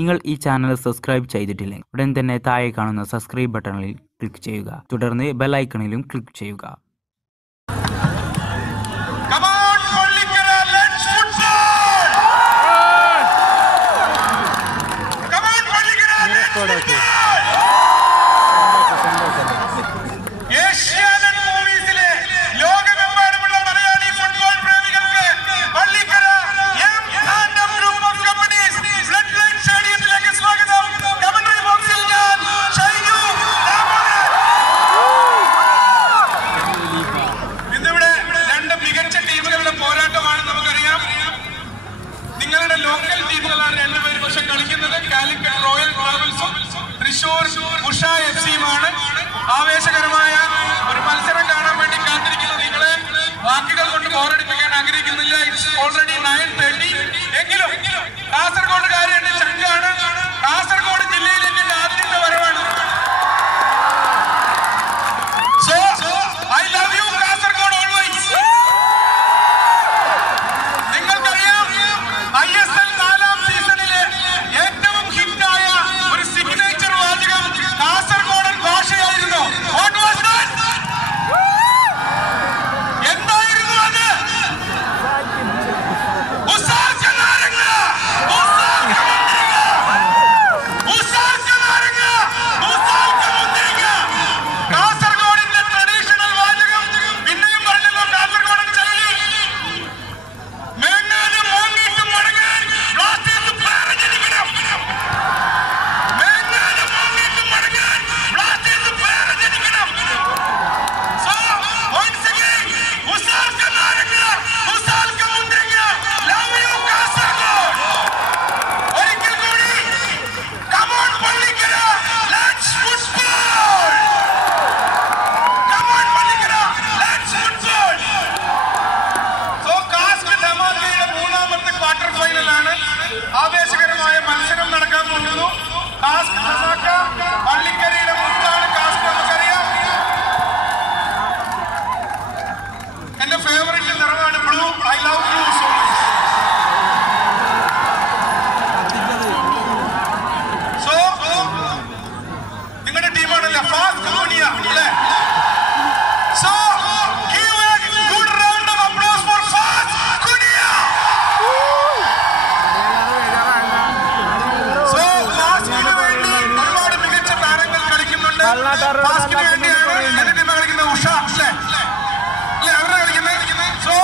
നിങ്ങൾ ഈ channel subscribe ചെയ്തിട്ടില്ലെങ്കിൽ ഉടൻ തന്നെ താഴെ കാണുന്ന സബ്സ്ക്രൈബ് ബട്ടണിൽ ക്ലിക്ക് ചെയ്യുക. തുടർന്ന് ബെൽ ഐക്കണിലും ക്ലിക്ക് ചെയ്യുക. ലോക്കൽ ടീമുകളാണ് രണ്ടുപേരും പക്ഷെ കളിക്കുന്നത്. കാലിക്കറ്റ് റോയൽ ട്രാവൽസും തൃശൂർ ഉഷ FC-യുമാണ്. ആവേശകരമായ ഒരു മത്സരം കാണാൻ വേണ്ടി കാത്തിരിക്കുന്നു. നിങ്ങളെ വാക്കുകൾ കൊണ്ട് ബോറടിപ്പിക്കാൻ ആഗ്രഹിക്കുന്നില്ല. It's already 9:30. എങ്കിലും കാസർഗോഡുകാരുടെ ചങ്കാണ്. കാസർഗോഡ് ജില്ലയിലേക്ക് ആദ്യത്തെ വരവാണ്. So I love you Kasaragod always. നിങ്ങൾക്കറിയാം ISL 4ാം സീസണിലെ ഏറ്റവും ഹിറ്റായ ഒരു സിഗ്നേച്ചർ വാചകം കാസർഗോഡൻ ഭാഷയായിരുന്നു. എന്തായിരുന്നു അത്? കാസർഗോഡിന്റെ ട്രഡീഷണൽ വാചകം പിന്നെയും പറഞ്ഞല്ലോ. കാസർഗോഡൻ ചൊല്ലി മേങ്ങാതെ മോങ്ങിയിട്ടും മടങ്ങാൻ ബ്ലാസ്റ്റേഴ്സ് പേരഞ്ഞെടുക്കണം. മേങ്ങാതെ മോങ്ങിയിട്ടും മടങ്ങാൻ ബ്ലാസ്റ്റേഴ്സ് പേരഞ്ഞെടുക്കണം. സോ once again ഉസാൽക്ക നാരങ്ങ ഉസാൽക്ക മുന്തിരിങ്ങ ലവ് യു കാസർഗോഡ്. ഒരിക്കൽ കൂടി come on Pallikkara let's football. come on Pallikkara let's football. So കാസ്ക് ധമാക്കയുടെ മൂന്നാമത്തെ ക്വാർട്ടർ ഫൈനലാണ്. ആവേശകരമായ മത്സരം നടക്കാൻ പോകുന്നു. കാസ്ക് ധമാക്ക പള്ളിക്കരയുടെ മുത്താണ്. കാസ്ക് നമുക്കറിയാം. എന്റെ ഫേവറേറ്റ് നിറമാണ് blue. I love blue so much. So നിങ്ങളുടെ ടീമാണല്ലേ ഫാസ്റ്റ് കമോണിയ അല്ലേ? So give a good round of applause for Fast Kunia. So ഫാസ്റ്റിന് വേണ്ടി ഒരുപാട് മികച്ച താരങ്ങൾ കളിക്കുന്നുണ്ട്. ഫാസ്റ്റിന് വേണ്ടിയാണ് എന്റെ ടീം കളിക്കുന്നത്. ഉഷ അല്ലേ അവരെ കളിക്കുന്നത്. So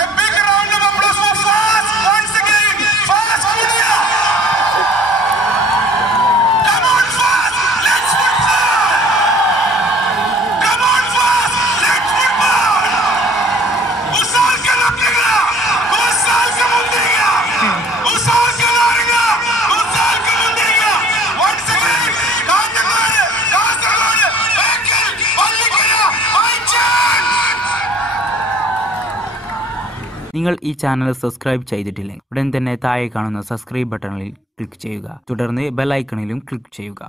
a big round of applause for Fast once again. Fast Kunia. Come on Fast, let's football. Come on Fast, let's football. ഉസാൽക്ക ലക്കിക ഉസാൽക്ക മുന്തിരിങ്ങ ഉസാൽക്ക നാരങ്ങ ഉസാൽക്ക മുന്തിരിങ്ങ. once again Kanhangad Kasaragod Bekal Pallikkara my chance. നിങ്ങൾ ഈ ചാനൽ സബ്സ്ക്രൈബ് ചെയ്തിട്ടില്ലെങ്കിൽ ഉടൻ തന്നെ താഴെ കാണുന്ന സബ്സ്ക്രൈബ് ബട്ടണിൽ ക്ലിക്ക് ചെയ്യുക. തുടർന്ന് ബെൽ ഐക്കണിലും ക്ലിക്ക് ചെയ്യുക.